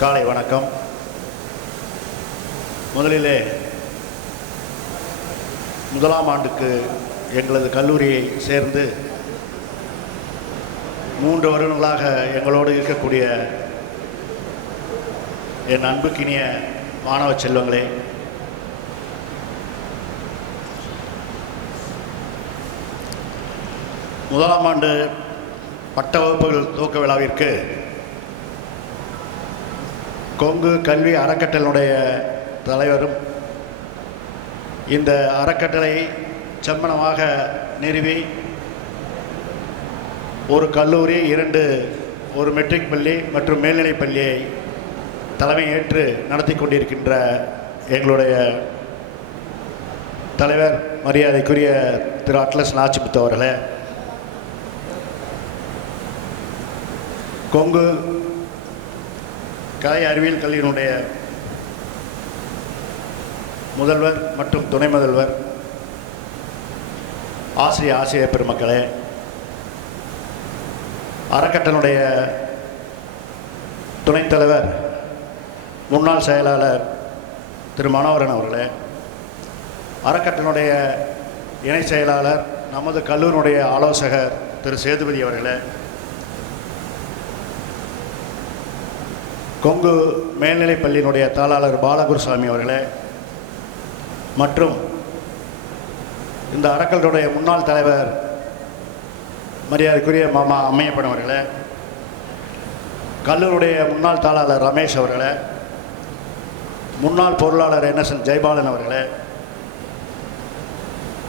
காலை வணக்கம். முதலிலே முதலாம் ஆண்டுக்கு எங்களது கல்லூரியை சேர்ந்து 3 வருடங்களாக எங்களோடு இருக்கக்கூடிய என் அன்புக்கினிய மாணவ செல்வங்களே, முதலாம் ஆண்டு பட்ட வகுப்புகள் துவக்க விழாவிற்கு கொங்கு கல்வி அறக்கட்டளையினுடைய தலைவரும் இந்த அறக்கட்டளையை செம்மனமாக நிறுவி ஒரு கல்லூரி, 2 ஒரு மெட்ரிக் பள்ளி மற்றும் மேல்நிலைப் பள்ளியை தலைமை ஏற்று நடத்தி கொண்டிருக்கின்ற எங்களுடைய தலைவர் மரியாதைக்குரிய திரு அட்லஸ் நாச்சிமுத்து அவர்களே, கொங்கு கலை அறிவியல் கல்வியினுடைய முதல்வர் மற்றும் துணை முதல்வர், ஆசிரியர் பெருமக்களே, அறக்கட்டளையினுடைய துணைத் தலைவர் முன்னாள் செயலாளர் திரு மனோகரன் அவர்களே, அறக்கட்டளையினுடைய இணை செயலாளர் நமது கல்லூரியினுடைய ஆலோசகர் திரு சேதுபதி அவர்களே, கொங்கு மேல்நிலைப் பள்ளியினுடைய தாளாளர் பாலகுருசாமி அவர்களே, மற்றும் இந்த அறக்கட்டளையுடைய முன்னாள் தலைவர் மரியாதைக்குரிய மாமா அம்மையப்பன் அவர்களே, கல்லூரியுடைய முன்னாள் தாளாளர் ரமேஷ் அவர்களே, முன்னாள் பொருளாளர் NSN ஜெயபாலன் அவர்களே,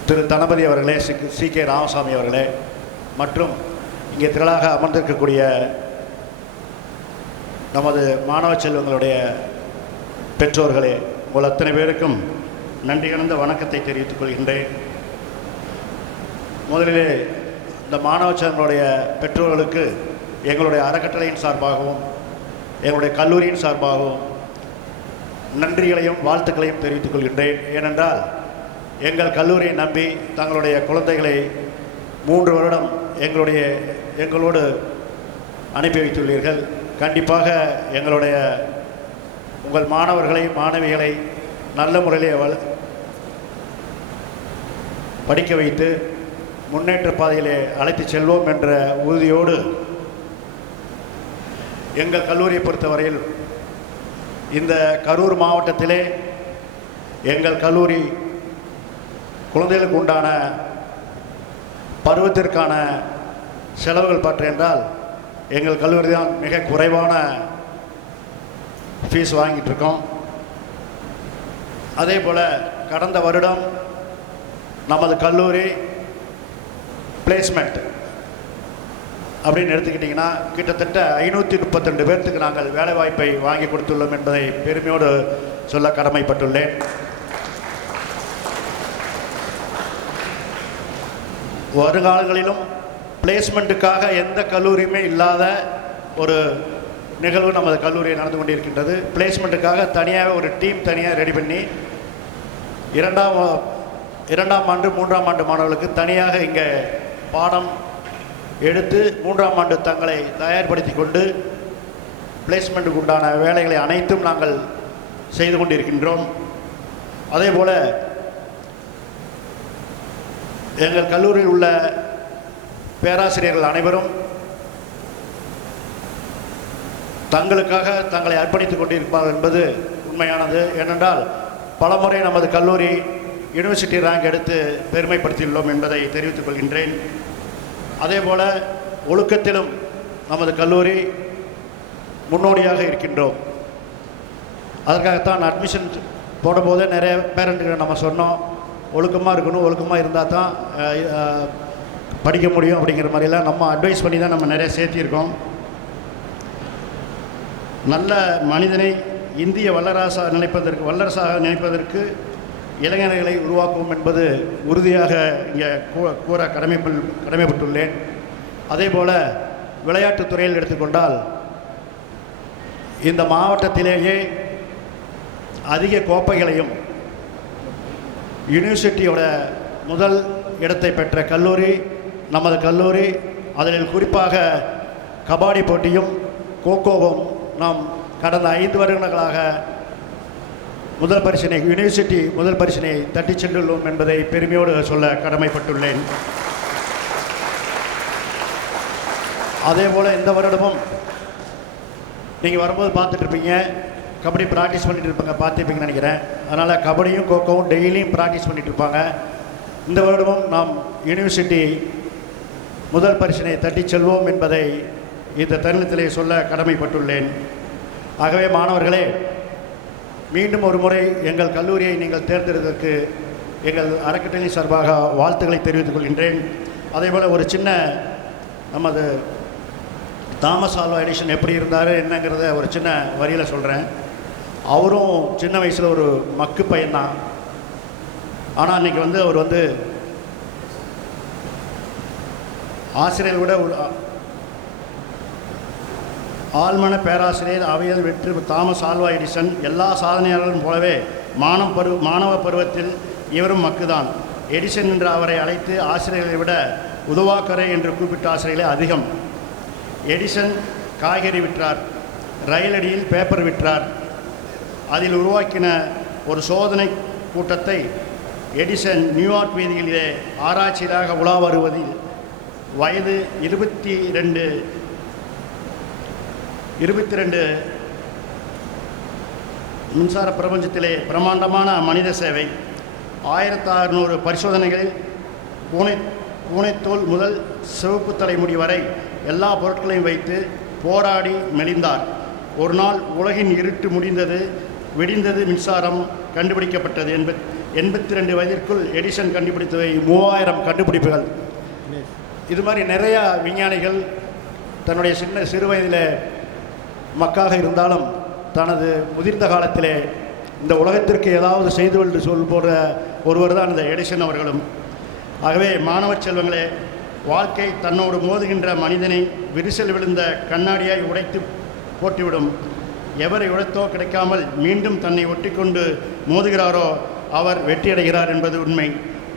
திரு தனபதி அவர்களே, CK ராமசாமி அவர்களே, மற்றும் இங்கே திரளாக அமர்ந்திருக்கக்கூடிய நமது மாணவ செல்வங்களுடைய பெற்றோர்களே, உங்கள் அத்தனை பேருக்கும் நன்றி கலந்த வணக்கத்தை தெரிவித்துக் கொள்கின்றேன். முதலிலே இந்த மாணவ செல்வங்களுடைய பெற்றோர்களுக்கு எங்களுடைய அறக்கட்டளையின் சார்பாகவும் எங்களுடைய கல்லூரியின் சார்பாகவும் நன்றிகளையும் வாழ்த்துக்களையும் தெரிவித்துக் கொள்கின்றேன். ஏனென்றால் எங்கள் கல்லூரியை நம்பி தங்களுடைய குழந்தைகளை 3 வருடம் எங்களோடு அனுப்பி வைத்துள்ளீர்கள். கண்டிப்பாக உங்கள் மாணவர்களை மாணவிகளை நல்ல முறையிலே படிக்க வைத்து முன்னேற்ற பாதையிலே அழைத்து செல்வோம் என்ற உறுதியோடு எங்கள் கல்லூரியை பொறுத்தவரையில் இந்த கரூர் மாவட்டத்திலே எங்கள் கல்லூரி குழந்தைகளுக்கு உண்டான பருவத்திற்கான செலவுகள் பற்றி என்றால் எங்கள் கல்லூரி தான் மிக குறைவான ஃபீஸ் வாங்கிட்டு இருக்கோம். அதே போல் கடந்த வருடம் நமது கல்லூரி பிளேஸ்மெண்ட் அப்படின்னு எடுத்துக்கிட்டிங்கன்னா கிட்டத்தட்ட 532 பேர்த்துக்கு நாங்கள் வேலைவாய்ப்பை வாங்கி கொடுத்துள்ளோம் என்பதை பெருமையோடு சொல்ல கடமைப்பட்டுள்ளேன். வருங்காலங்களிலும் பிளேஸ்மெண்ட்டுக்காக எந்த கல்லூரியுமே இல்லாத ஒரு நிகழ்வு நமது கல்லூரியில் நடந்து கொண்டிருக்கின்றது. பிளேஸ்மெண்ட்டுக்காக தனியாக ஒரு டீம் தனியாக ரெடி பண்ணி 2ஆம் ஆண்டு 3ஆம் ஆண்டு மாணவர்களுக்கு தனியாக இங்கே பாடம் எடுத்து 3ஆம் ஆண்டு தங்களை தயார்படுத்தி கொண்டு பிளேஸ்மெண்ட்டுக்கு உண்டான வேலைகளை அனைத்தும் நாங்கள் செய்து கொண்டிருக்கின்றோம். அதே போல் எங்கள் கல்லூரியில் உள்ள பேராசிரியர்கள் அனைவரும் தங்களுக்காக தங்களை அர்ப்பணித்துக் கொண்டிருப்பார்கள் என்பது உண்மையானது. ஏனென்றால் பலமுறை நமது கல்லூரி யூனிவர்சிட்டி ரேங்க் எடுத்து பெருமைப்படுத்தியுள்ளோம் என்பதை தெரிவித்துக் கொள்கின்றேன். அதே போல் ஒழுக்கத்திலும் நமது கல்லூரி முன்னோடியாக இருக்கின்றோம். அதற்காகத்தான் அட்மிஷன் போடும்போதே நிறைய பேரண்ட்டுகளை நம்ம சொன்னோம், ஒழுக்கமாக இருக்கணும், ஒழுக்கமாக இருந்தால் தான் படிக்க முடியும் அப்படிங்கிற மாதிரிலாம் நம்ம அட்வைஸ் பண்ணி தான் நம்ம நிறைய சேர்த்திருக்கோம். நல்ல மனிதனை இந்திய வல்லரசாக நினைப்பதற்கு இளைஞர்களை உருவாக்குவோம் என்பது உறுதியாக இங்கே கூற கடமைப்பட்டுள்ளேன். அதே போல் விளையாட்டுத் துறையில் எடுத்துக்கொண்டால் இந்த மாவட்டத்திலேயே அதிக கோப்பைகளையும் யூனிவர்சிட்டியோட முதல் இடத்தை பெற்ற கல்லூரி நமது கல்லூரி. அதில் குறிப்பாக கபாடி போட்டியும் கோகோவும் நாம் கடந்த 5 வருடங்களாக முதல் பரிசினை யூனிவர்சிட்டி முதல் பரிசினை தட்டிச் சென்றுள்ளோம் என்பதை பெருமையோடு சொல்ல கடமைப்பட்டுள்ளேன். அதே போல் இந்த வருடமும் நீங்கள் வரும்போது பார்த்துட்ருப்பீங்க, கபடி ப்ராக்டிஸ் பண்ணிட்டு இருப்பாங்க, பார்த்துருப்பீங்கன்னு நினைக்கிறேன். அதனால் கபடியும் கோக்கோவும் டெய்லியும் ப்ராக்டிஸ் பண்ணிகிட்டு இருப்பாங்க. இந்த வருடமும் நாம் யூனிவர்சிட்டி முதல் பரிசினை தட்டிச் செல்வோம் என்பதை இந்த தருணத்திலே சொல்ல கடமைப்பட்டுள்ளேன். ஆகவே மாணவர்களே, மீண்டும் ஒரு முறை எங்கள் கல்லூரியை நீங்கள் தேர்ந்தெடுத்ததற்கு எங்கள் அறக்கட்டளை சார்பாக வாழ்த்துக்களை தெரிவித்துக் கொள்கின்றேன். அதேபோல் ஒரு சின்ன நமது தாமஸ் ஆல்வா எடிசன் எப்படி இருந்தார் என்னங்கிறத ஒரு சின்ன வரியில் சொல்கிறேன். அவரும் சின்ன வயசில் ஒரு மக்கு பையன்தான். ஆனால் அன்றைக்கி அவர் ஆசிரியர் விட ஆழ்மன பேராசிரியர் அவையல் வெற்றி தாமஸ் ஆல்வா எடிசன் எல்லா சாதனையாளர்களும் போலவே மாணவ பருவத்தில் இவரும் மக்குதான். எடிசன் என்று அவரை அழைத்து ஆசிரியர்களை விட உதவாக்கரை என்று குறிப்பிட்ட ஆசிரியர்களே அதிகம். எடிசன் காய்கறி விற்றார், ரயிலடியில் பேப்பர் விற்றார். அதில் உருவாக்கின ஒரு சோதனை கூட்டத்தை எடிசன் நியூயார்க் வீதிகளிலே ஆராய்ச்சியாக உலா வருவதில் வயது 22 மின்சார பிரபஞ்சத்திலே பிரம்மாண்டமான மனித சேவை. 1600 பரிசோதனைகளில் பூனைத்தோல் முதல் சிவப்பு தலைமுடி வரை எல்லா பொருட்களையும் வைத்து போராடி மெலிந்தார். ஒரு நாள் உலகின் இருட்டு முடிந்தது, விடிந்தது, மின்சாரம் கண்டுபிடிக்கப்பட்டது. 82 வயதிற்குள் எடிசன் கண்டுபிடித்தவை 3000 கண்டுபிடிப்புகள். இது மாதிரி நிறையா விஞ்ஞானிகள் தன்னுடைய சிறு வயதில் மக்காக இருந்தாலும் தனது முதிர்ந்த காலத்திலே இந்த உலகத்திற்கு ஏதாவது செய்து என்று போன்ற ஒருவர் தான் இந்த எடிசன் அவர்களும். ஆகவே மாணவ செல்வங்களே, வாழ்க்கை தன்னோடு மோதுகின்ற மனிதனை விரிசல் விழுந்த கண்ணாடியாய் உடைத்து போட்டிவிடும். எவரை உழைத்தோ கிடைக்காமல் மீண்டும் தன்னை ஒட்டி கொண்டு மோதுகிறாரோ அவர் வெற்றியடைகிறார் என்பது உண்மை.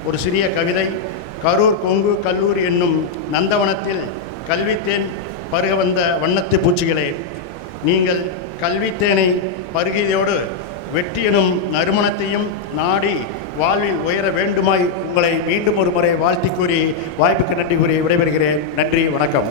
ஒரு சிறிய கவிதை. கரூர் கொங்கு கல்லூரி என்னும் நந்தவனத்தில் கல்வித்தேன் பருக வந்த வண்ணத்து பூச்சிகளே, நீங்கள் கல்வித்தேனை பருகியதோடு வெற்றி எனும் நறுமணத்தையும் நாடி வாழ்வில் உயர வேண்டுமாய் உங்களை மீண்டும் ஒரு முறை வாழ்த்தி கூறி வாய்ப்புக்கு நன்றி கூறி விடைபெறுகிறேன். நன்றி, வணக்கம்.